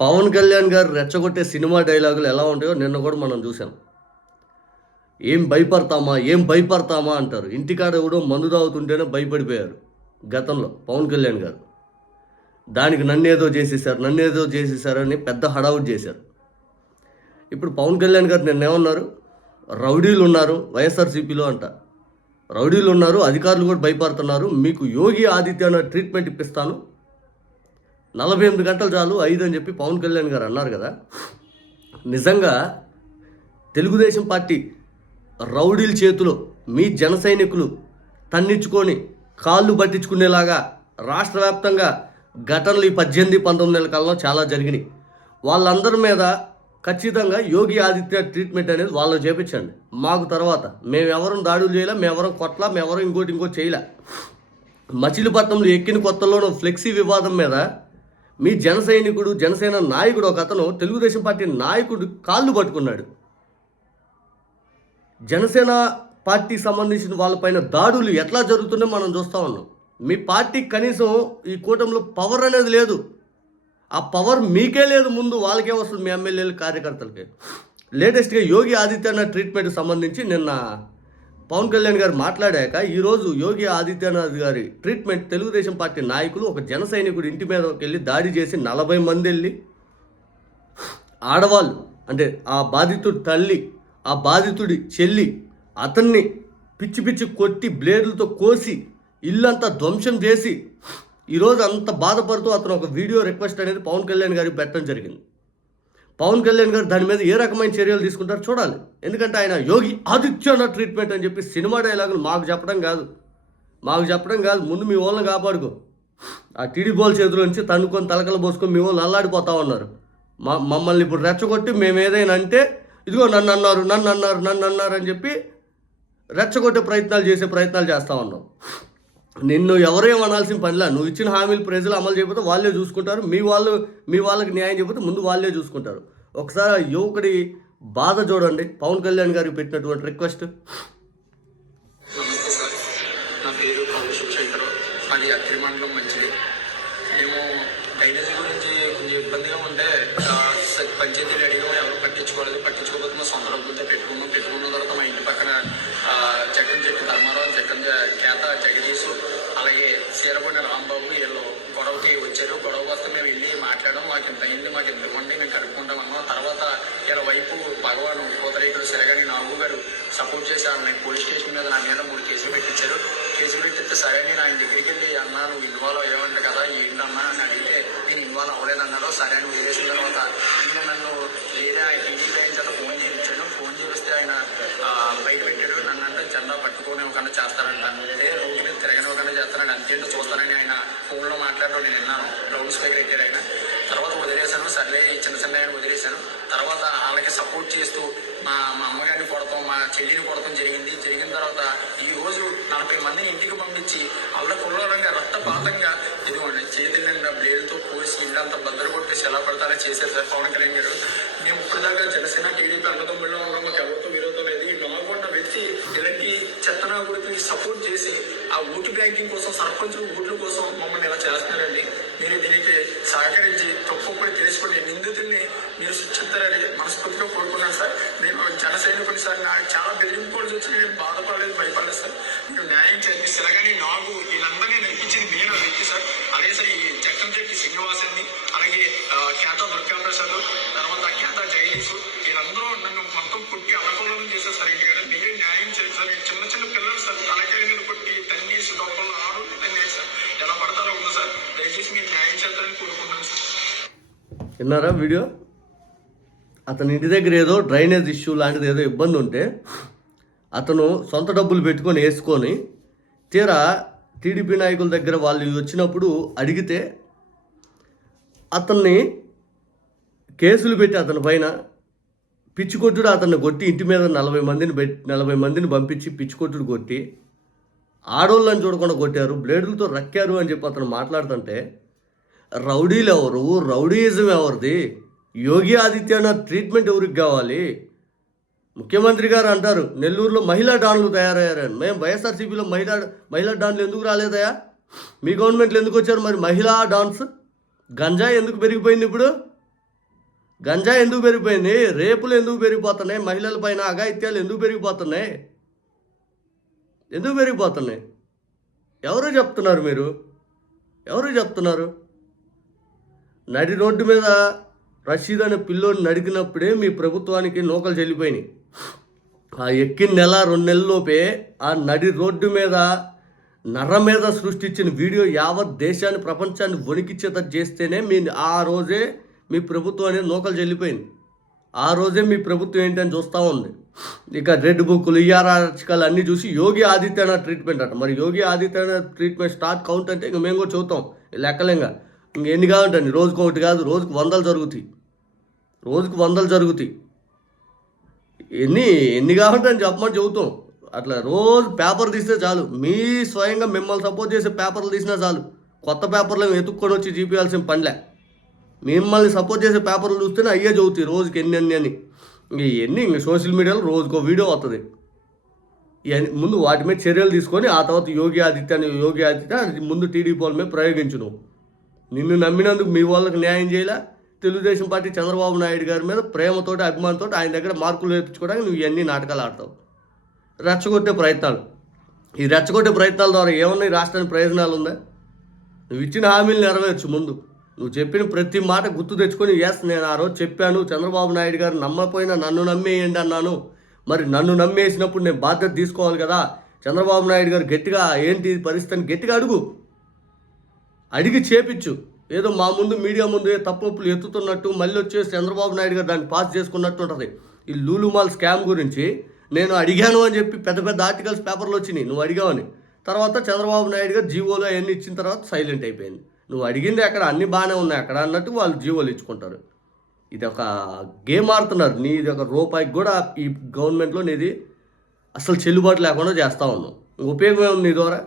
పవన్ కళ్యాణ్ గారు రెచ్చగొట్టే సినిమా డైలాగులు ఎలా ఉంటాయో నిన్న కూడా మనం చూసాం. ఏం భయపడతామా అంటారు. ఇంటికాడ ఎవడో మందు తాగుతుంటేనే భయపడిపోయారు గతంలో పవన్ కళ్యాణ్ గారు. దానికి నన్నేదో చేసేసారు అని పెద్ద హడావుడి చేశారు. ఇప్పుడు పవన్ కళ్యాణ్ గారు నిన్న ఏమన్నారు? రౌడీలు ఉన్నారు వైఎస్ఆర్సీపీలో అంట. రౌడీలు ఉన్నారు, అధికారులు కూడా భయపడుతున్నారు, మీకు యోగి ఆదిత్యనాథ్ ట్రీట్మెంట్ ఇప్పిస్తాను, 48 గంటలు చాలు 5 అని చెప్పి పవన్ కళ్యాణ్ గారు అన్నారు కదా. నిజంగా తెలుగుదేశం పార్టీ రౌడీల చేతిలో మీ జన సైనికులు తన్నించుకొని కాళ్ళు పట్టించుకునేలాగా రాష్ట్ర వ్యాప్తంగా ఘటనలు ఈ 18-19 నెలల కాలంలో చాలా జరిగినాయి. వాళ్ళందరి మీద ఖచ్చితంగా యోగి ఆదిత్య ట్రీట్మెంట్ అనేది వాళ్ళు చేపించండి. మాకు తర్వాత మేమెవరం దాడులు చేయలే, మేమెవరం కొట్ల, మేమెవరం ఇంకోటి చేయలే. మచిలీపట్నంలో ఎక్కిన కొత్తలోనూ ఫ్లెక్సీ వివాదం మీద మీ జన సైనికుడు, జనసేన నాయకుడు ఒక అతను తెలుగుదేశం పార్టీ నాయకుడు కాళ్ళు పట్టుకున్నాడు. జనసేన పార్టీకి సంబంధించిన వాళ్ళపైన దాడులు ఎట్లా జరుగుతున్నాయో మనం చూస్తూ ఉన్నాం. మీ పార్టీకి కనీసం ఈ కూటమిలో పవర్ అనేది లేదు. ఆ పవర్ మీకే లేదు, ముందు వాళ్ళకే వస్తుంది, మీ ఎమ్మెల్యేలు కార్యకర్తలకే. లేటెస్ట్గా యోగి ఆదిత్యనాథ్ ట్రీట్మెంట్కి సంబంధించి నిన్న పవన్ కళ్యాణ్ గారు మాట్లాడాక ఈరోజు యోగి ఆదిత్యనాథ్ గారి ట్రీట్మెంట్ తెలుగుదేశం పార్టీ నాయకులు ఒక జన సైనికుడు ఇంటి మీదకి వెళ్ళి దాడి చేసి 40 మంది వెళ్ళి ఆడవాళ్ళు అంటే ఆ బాధితుడి తల్లి, ఆ బాధితుడి చెల్లి, అతన్ని పిచ్చి కొట్టి బ్లేడ్లతో కోసి ఇల్లంతా ధ్వంసం చేసి ఈరోజు అంత బాధపడుతూ అతను ఒక వీడియో రిక్వెస్ట్ అనేది పవన్ కళ్యాణ్ గారికి పెట్టడం జరిగింది. పవన్ కళ్యాణ్ గారు దాని మీద ఏ రకమైన చర్యలు తీసుకుంటారో చూడాలి. ఎందుకంటే ఆయన యోగి ఆదిత్యనాథ్ ట్రీట్మెంట్ అని చెప్పి సినిమా డైలాగులు మాకు చెప్పడం కాదు, ముందు మీ వాళ్ళని కాపాడుకో. ఆ టీడీ బోల్ చేతుల నుంచి తన్నుకొని తలకలు పోసుకొని మీ వాళ్ళు అల్లాడిపోతా ఉన్నారు. మమ్మల్ని ఇప్పుడు రెచ్చగొట్టి మేము ఏదైనా అంటే ఇదిగో నన్ను అన్నారు అని చెప్పి రెచ్చగొట్టే ప్రయత్నాలు చేస్తూ ఉన్నాం. నిన్ను ఎవరేం అనాల్సిన పనిలా, నువ్వు ఇచ్చిన హామీలు ప్రజలు అమలు చేయకపోతే వాళ్ళే చూసుకుంటారు. మీ వాళ్ళకి న్యాయం చేయకపోతే ముందు వాళ్ళే చూసుకుంటారు. ఒకసారి యువకుడి బాధ చూడండి, పవన్ కళ్యాణ్ గారికి పెట్టినటువంటి రిక్వెస్ట్. నా పేరు శివశంకర్, అది అక్రిమండలం మంచిది. మేము డ్రైనేజీ గురించి కొంచెం ఇబ్బందిగా ఉంటే పంచాయతీలు అడిగాము, ఎవరు పట్టించుకోకపోతే మా సొంత డబ్బులతో పెట్టుకున్న తర్వాత మా ఇంటి పక్కన చక్కని చెట్టు ధర్మారావు, కేత జగదీశు, అలాగే సీరపడిన రాంబాబు వీళ్ళు గొడవకి వచ్చారు. గొడవ వస్తే మేము వెళ్ళి మాట్లాడడం, మాకు ఇంత అయింది, మాకు ఇంత ఇవ్వండి, మేము కడుక్కుంటాం అన్నాం. తర్వాత వీళ్ళ వైపు భగవాన్ పూతరేకులు సిరగాని నాగు గారు సపోర్ట్ చేసి ఆమె పోలీస్ స్టేషన్ మీద నా మీద 3 కేసులు పెట్టించారు. కేసులు పెట్టిస్తే సరే నేను ఆయన దగ్గరికి వెళ్ళి అన్నా నువ్వు ఇన్వాల్వ్ అయ్యావంట కదా ఏంటన్నా అని అడిగితే నేను ఇన్వాల్వ్ అవ్వలేదన్నాడు. సరే అని వదిలేసిన తర్వాత ఈయన నన్ను లేదా టీడీపీ అయిన చేత ఫోన్ చేయించాడు. ఫోన్ చేపిస్తే ఆయన బయట పెట్టాడు. నన్ను అంటే జెండా పట్టుకొని ఒకన్నా చేస్తానంట, అంటే రోడ్డు మీద తిరగని ఒకన్నా చేస్తానండి, అంతేంటో చూస్తానని ఆయన ఫోన్లో మాట్లాడడం నేను విన్నాను. లౌడ్ స్పీకర్ పెట్టాడు ఆయన. తర్వాత వదిలేశాను, సర్లే చిన్న ఆయన వదిలేశాను. తర్వాత వాళ్ళకి సపోర్ట్ చేస్తూ మా అమ్మగారిని కొడతాం, మా చెల్లిని కొడతాం జరిగిన తర్వాత ఈరోజు 40 మందిని ఇంటికి పంపించి అల్లకొల్లంగా రక్తపాతంగా ఇదిగోండి చేతుల నిండా బ్లేడ్తో కోసి ఇల్లంతా బద్దలు కొట్టేసి ఎలా పడతారో చేశారు సార్ పవన్ కళ్యాణ్ గారు. మేము ఇప్పటిదాకా జనసేన టీడీపీ అన్నదమ్ముల్లో ఉన్నాం, మాకు ఎవరితో విరోధం లేదు. ఈ నాలుగొండ వ్యక్తి ఇలాంటి చెత్తనా గురించి సపోర్ట్ చేసి ఆ ఓటు బ్యాంకింగ్ కోసం, సర్పంచ్ ఓట్ల కోసం మమ్మల్ని ఇలా చేస్తున్నారండి. మీరు దీనికి సహకరించి తప్పకుండా తెలుసుకోండి, నిందితుల్ని మీరు శిక్షిస్తారని మనస్ఫూర్తిగా కోరుకున్నాను సార్. నేను జన సైనికుని సార్, నాకు చాలా బెదిరింపుకోవాల్సి వచ్చి నేను బాధపడలేదు, భయపడలేదు సార్. మీరు న్యాయం చేయండి. సిరగాని నాకు వీళ్ళందరినీ నడిపించింది నేను వ్యక్తి సార్. అలాగే సార్ ఈ చక్రంచెట్టి శ్రీనివాసాన్ని, అలాగే కేత దుర్గాప్రసాద్, తర్వాత కేత జగదీష్, వీళ్ళందరూ నన్ను మొత్తం కొట్టి అలకొల్లం చేశారు సార్. ఇంటికాడ మీరే న్యాయం చేయండి సార్. చిన్న పిల్లలు సార్, తలకాయలను కొట్టి తన్నేసి దొంగలు ఆరోగ్యం తన్నేసి సార్ ఎలా పడతారో ఉంది సార్. దయచేసి మీరు న్యాయం చేస్తారని కోరుకుంటున్నాను సార్. విన్నారా వీడియో? అతని ఇంటి దగ్గర ఏదో డ్రైనేజ్ ఇష్యూ లాంటిది ఏదో ఇబ్బంది ఉంటే అతను సొంత డబ్బులు పెట్టుకొని వేసుకొని తీరా టీడీపీ నాయకుల దగ్గర వాళ్ళు వచ్చినప్పుడు అడిగితే అతన్ని కేసులు పెట్టి అతని పైన పిచ్చికొట్టుడు అతన్ని కొట్టి ఇంటి మీద 40 మందిని పంపించి పిచ్చికొట్టుడు కొట్టి ఆడోళ్ళని చూడకుండా కొట్టారు, బ్లేడులతో రక్కారు అని చెప్పి అతను మాట్లాడుతుంటే రౌడీలు ఎవరు, రౌడీయిజం ఎవరిది, యోగి ఆదిత్యనాథ్ ట్రీట్మెంట్ ఎవరికి కావాలి? ముఖ్యమంత్రి గారు అంటారు నెల్లూరులో మహిళా డాన్లు తయారయ్యారని. మేము వైఎస్ఆర్సీపీలో మహిళా డాన్లు ఎందుకు రాలేదయా? మీ గవర్నమెంట్లో ఎందుకు వచ్చారు మరి మహిళా డాన్స్? గంజాయి ఎందుకు పెరిగిపోయింది ఇప్పుడు? గంజా ఎందుకు పెరిగిపోయింది? రేపులు ఎందుకు పెరిగిపోతున్నాయి? మహిళల పైన అఘాయిత్యాలు ఎందుకు పెరిగిపోతున్నాయి? ఎందుకు పెరిగిపోతున్నాయి? ఎవరు చెప్తున్నారు మీరు? ఎవరు చెప్తున్నారు? నడి రోడ్డు మీద రషీద్ అనే పిల్లోని నడికినప్పుడే మీ ప్రభుత్వానికి నూకలు చెల్లిపోయినాయి. ఆ ఎక్కిన నెల 2 నెలల్లోపే ఆ నడి రోడ్డు మీద నర్ర మీద సృష్టించిన వీడియో యావత్ దేశాన్ని ప్రపంచాన్ని వణికిచ్చేటట్టు చేస్తేనే ఆ రోజే మీ ప్రభుత్వం అనేది నూకలు చెల్లిపోయింది. ఆ రోజే మీ ప్రభుత్వం ఏంటని చూస్తూ ఉంది. ఇక రెడ్ బుక్కులు ఈఆర్ఆర్చికలు అన్నీ చూసి యోగి ఆదిత్యనాథ్ ట్రీట్మెంట్ అట. మరి Yogi Adityanath treatment start count అంటే ఇంక మేము కూడా చూద్దాం లెక్కలేంగా. ఇంకెన్ని కావాలంటండి? రోజుకు ఒకటి కాదు, రోజుకు 100 జరుగుతాయి. రోజుకు 100 జరుగుతాయి. ఎన్ని కావాలంటే చెప్పమని చెబుతాం. అట్లా రోజు పేపర్ తీస్తే చాలు, మీ స్వయంగా మిమ్మల్ని సపోర్ట్ చేసే పేపర్లు తీసినా చాలు. కొత్త పేపర్లు ఎత్తుక్కొని వచ్చి చూపించాల్సిన పనిలే. మిమ్మల్ని సపోర్ట్ చేసే పేపర్లు చూస్తేనే అయ్యే చదువుతాయి రోజుకి ఎన్ని అని. ఇవన్నీ ఇంక సోషల్ మీడియాలో రోజుకో వీడియో వస్తుంది. ఇవన్నీ ముందు వాటి మీద చర్యలు తీసుకొని ఆ తర్వాత యోగి ఆదిత్య ముందు టీడీపీ వాళ్ళ మీద ప్రయోగించు. నువ్వు నిన్ను నమ్మినందుకు మీ వాళ్ళకి న్యాయం చేయలే. తెలుగుదేశం పార్టీ చంద్రబాబు నాయుడు గారి మీద ప్రేమతోటి అభిమానంతో ఆయన దగ్గర మార్కులు నేర్పించుకోవడానికి నువ్వు ఇవన్నీ నాటకాలు ఆడతావు. రెచ్చగొట్టే ప్రయత్నాలు. ఈ రెచ్చగొట్టే ప్రయత్నాల ద్వారా ఏమన్నా ఈ రాష్ట్రానికి ప్రయోజనాలు ఉందా? నువ్వు ఇచ్చిన హామీలు నెరవేర్చు. ముందు నువ్వు చెప్పిన ప్రతి మాట గుర్తు తెచ్చుకొని, నేను ఆ రోజు చెప్పాను చంద్రబాబు నాయుడు గారు నమ్మకపోయినా నన్ను నమ్మేయండి అన్నాను. మరి నన్ను నమ్మేసినప్పుడు నేను బాధ్యత తీసుకోవాలి కదా. చంద్రబాబు నాయుడు గారు గట్టిగా ఏంటి పరిస్థితిని గట్టిగా అడిగి చేపించు. ఏదో మా ముందు మీడియా ముందు తప్పులు ఎత్తుతున్నట్టు మళ్ళీ వచ్చేసి చంద్రబాబు నాయుడు గారు దాన్ని పాస్ చేసుకున్నట్టు ఉంటుంది. ఈ లూలుమాల్ స్కామ్ గురించి నేను అడిగాను అని చెప్పి పెద్ద పెద్ద ఆర్టికల్స్ పేపర్లు వచ్చినాయి నువ్వు అడిగావని. తర్వాత చంద్రబాబు నాయుడు గారు జీవోలు అవన్నీ ఇచ్చిన తర్వాత సైలెంట్ అయిపోయింది. నువ్వు అడిగింది అక్కడ అన్నీ బాగానే ఉన్నాయి అక్కడ అన్నట్టు వాళ్ళు జీవోలు ఇచ్చుకుంటారు. ఇది ఒక గేమ్ ఆడుతున్నారు. నీది ఒక రూపాయికి కూడా ఈ గవర్నమెంట్లో నీది అసలు చెల్లుబాటు లేకుండా చేస్తూ ఉన్నావు. ఉపయోగం ఏముంది నీ ద్వారా?